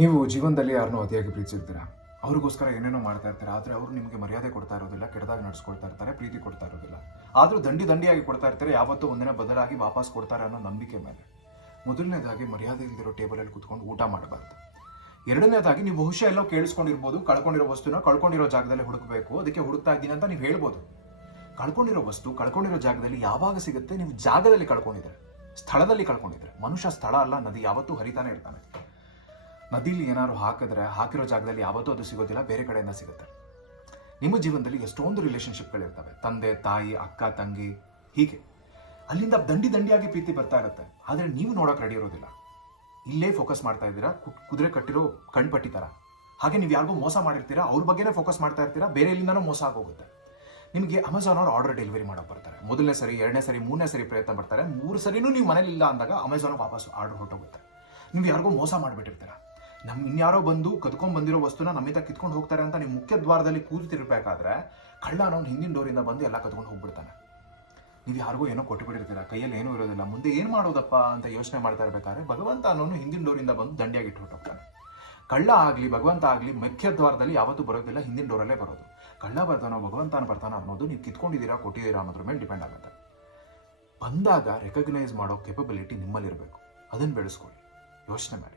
ನೀವು ಜೀವನದಲ್ಲಿ ಯಾರನ್ನೋ ಅತಿಯಾಗಿ ಪ್ರೀತಿಸಿರ್ತೀರ, ಅವ್ರಿಗೋಸ್ಕರ ಏನೇನೋ ಮಾಡ್ತಾ ಇರ್ತಾರೆ. ಆದರೆ ಅವರು ನಿಮಗೆ ಮರ್ಯಾದೆ ಕೊಡ್ತಾ ಇರೋದಿಲ್ಲ, ಕೆಟ್ಟದಾಗಿ ನಡೆಸ್ಕೊಳ್ತಾ ಇರ್ತಾರೆ, ಪ್ರೀತಿ ಕೊಡ್ತಾ ಇರೋದಿಲ್ಲ. ಆದರೂ ದಂಡಿಯಾಗಿ ಕೊಡ್ತಾ ಇರ್ತಾರೆ, ಯಾವತ್ತೂ ಒಂದಿನ ಬದಲಾಗಿ ವಾಪಸ್ ಕೊಡ್ತಾರೆ ಅನ್ನೋ ನಂಬಿಕೆ ಮೇಲೆ. ಮೊದಲನೇದಾಗಿ ಮರ್ಯಾದೆ ಇಲ್ದಿರೋ ಟೇಬಲಲ್ಲಿ ಕುತ್ಕೊಂಡು ಊಟ ಮಾಡಬಾರ್ದು. ಎರಡನೇದಾಗಿ ನೀವು ಬಹುಶಃ ಎಲ್ಲೋ ಕೇಳಿಸ್ಕೊಂಡಿರ್ಬೋದು, ಕಳ್ಕೊಂಡಿರೋ ವಸ್ತುನ ಕಳ್ಕೊಂಡಿರೋ ಜಾಗದಲ್ಲಿ ಹುಡುಕಬೇಕು, ಅದಕ್ಕೆ ಹುಡುಕ್ತಾ ಇದ್ದೀನಿ ಅಂತ ನೀವು ಹೇಳ್ಬೋದು. ಕಳ್ಕೊಂಡಿರೋ ವಸ್ತು ಕಳ್ಕೊಂಡಿರೋ ಜಾಗದಲ್ಲಿ ಯಾವಾಗ ಸಿಗುತ್ತೆ? ನೀವು ಜಾಗದಲ್ಲಿ ಕಳ್ಕೊಂಡಿದ್ರೆ, ಸ್ಥಳದಲ್ಲಿ ಕಳ್ಕೊಂಡಿದ್ರೆ. ಮನುಷ್ಯ ಸ್ಥಳ ಅಲ್ಲ, ನದಿ ಯಾವತ್ತೂ ಹರಿತಾನೆ ಇರ್ತಾನೆ. ನದಿಲಿ ಏನಾದ್ರು ಹಾಕಿದ್ರೆ ಹಾಕಿರೋ ಜಾಗದಲ್ಲಿ ಯಾವತ್ತೂ ಅದು ಸಿಗೋದಿಲ್ಲ, ಬೇರೆ ಕಡೆಯಿಂದ ಸಿಗುತ್ತೆ. ನಿಮ್ಮ ಜೀವನದಲ್ಲಿ ಎಷ್ಟೊಂದು ರಿಲೇಷನ್ಶಿಪ್ಗಳಿರ್ತವೆ, ತಂದೆ ತಾಯಿ, ಅಕ್ಕ ತಂಗಿ, ಹೀಗೆ ಅಲ್ಲಿಂದ ದಂಡಿಯಾಗಿ ಪ್ರೀತಿ ಬರ್ತಾ ಇರುತ್ತೆ. ಆದರೆ ನೀವು ನೋಡೋಕೆ ರೆಡಿ ಇರೋದಿಲ್ಲ. ಇಲ್ಲೇ ಫೋಕಸ್ ಮಾಡ್ತಾ ಇದ್ದೀರಾ, ಕುದುರೆ ಕಟ್ಟಿರೋ ಕಣ್ಪಟ್ಟಿ ಥರ. ಹಾಗೆ ನೀವು ಯಾರಿಗೂ ಮೋಸ ಮಾಡಿರ್ತೀರಾ, ಅವ್ರ ಬಗ್ಗೆನೇ ಫೋಕಸ್ ಮಾಡ್ತಾ ಇರ್ತೀರಾ, ಬೇರೆ ಎಲ್ಲಿಂದನೂ ಮೋಸ ಆಗೋಗುತ್ತೆ. ನಿಮಗೆ ಅಮೆಝಾನ್ ಅವ್ರು ಆರ್ಡರ್ ಡೆಲಿವರಿ ಮಾಡೋಕೆ ಬರ್ತಾರೆ. ಮೊದಲನೇ ಸರಿ, ಎರಡನೇ ಸರಿ, ಮೂರನೇ ಸರಿ ಪ್ರಯತ್ನ ಬರ್ತಾರೆ. 3 ಸರಿನೂ ನೀವು ಮನೇಲಿ ಇಲ್ಲ ಅಂದಾಗ ಅಮೆಝಾನ್ ವಾಪಸ್ ಆರ್ಡರ್ ಹೊರಟೋಗುತ್ತೆ. ನೀವು ಯಾರಿಗೂ ಮೋಸ ಮಾಡಿಬಿಟ್ಟಿರ್ತೀರ. ಇನ್ಯಾರೋ ಬಂದು ಕದ್ಕೊಂಡು ಬಂದಿರೋ ವಸ್ತುನ ನಮ್ಮಿಂದ ಕಿತ್ಕೊಂಡು ಹೋಗ್ತಾರೆ ಅಂತ ನೀವು ಮುಖ್ಯ ದ್ವಾರದಲ್ಲಿ ಕೂತಿರ್ಬೇಕಾದ್ರೆ ಕಳ್ಳ ಅನ್ನೋನು ಹಿಂದಿನ ಡೋರಿಂದ ಬಂದು ಎಲ್ಲ ಕದ್ಕೊಂಡು ಹೋಗ್ಬಿಡ್ತಾನೆ. ನೀವು ಯಾರಿಗೂ ಏನೋ ಕೊಟ್ಟುಬಿಟ್ಟಿರ್ತೀರ, ಕೈಯಲ್ಲಿ ಏನೂ ಇರೋದಿಲ್ಲ, ಮುಂದೆ ಏನು ಮಾಡೋದಪ್ಪ ಅಂತ ಯೋಚನೆ ಮಾಡ್ತಾ ಇರ್ಬೇಕಾದ್ರೆ ಭಗವಂತ ಅನ್ನೋನು ಹಿಂದಿನ ಡೋರಿಂದ ಬಂದು ದಂಡಿಯಾಗಿ ಇಟ್ಟು ಹೊಟ್ಟೋಗ್ತಾನೆ. ಕಳ್ಳ ಆಗಲಿ ಭಗವಂತ ಆಗಲಿ ಮುಖ್ಯ ದ್ವಾರದಲ್ಲಿ ಯಾವತ್ತೂ ಬರೋದಿಲ್ಲ, ಹಿಂದಿನ ಡೋರಲ್ಲೇ ಬರೋದು. ಕಳ್ಳ ಬರ್ತಾನೋ ಭಗವಂತನ ಬರ್ತಾನೋ ಅನ್ನೋದು ನೀವು ಕಿತ್ಕೊಂಡಿದ್ದೀರಾ ಕೊಟ್ಟಿದ್ದೀರಾ ಅನ್ನೋದ್ರ ಮೇಲೆ ಡಿಪೆಂಡ್ ಆಗುತ್ತೆ. ಬಂದಾಗ ರೆಕಗ್ನೈಸ್ ಮಾಡೋ ಕೆಪಬಿಲಿಟಿ ನಿಮ್ಮಲ್ಲಿರಬೇಕು. ಅದನ್ನು ಬೆಳೆಸ್ಕೊಳ್ಳಿ, ಯೋಚನೆ ಮಾಡಿ.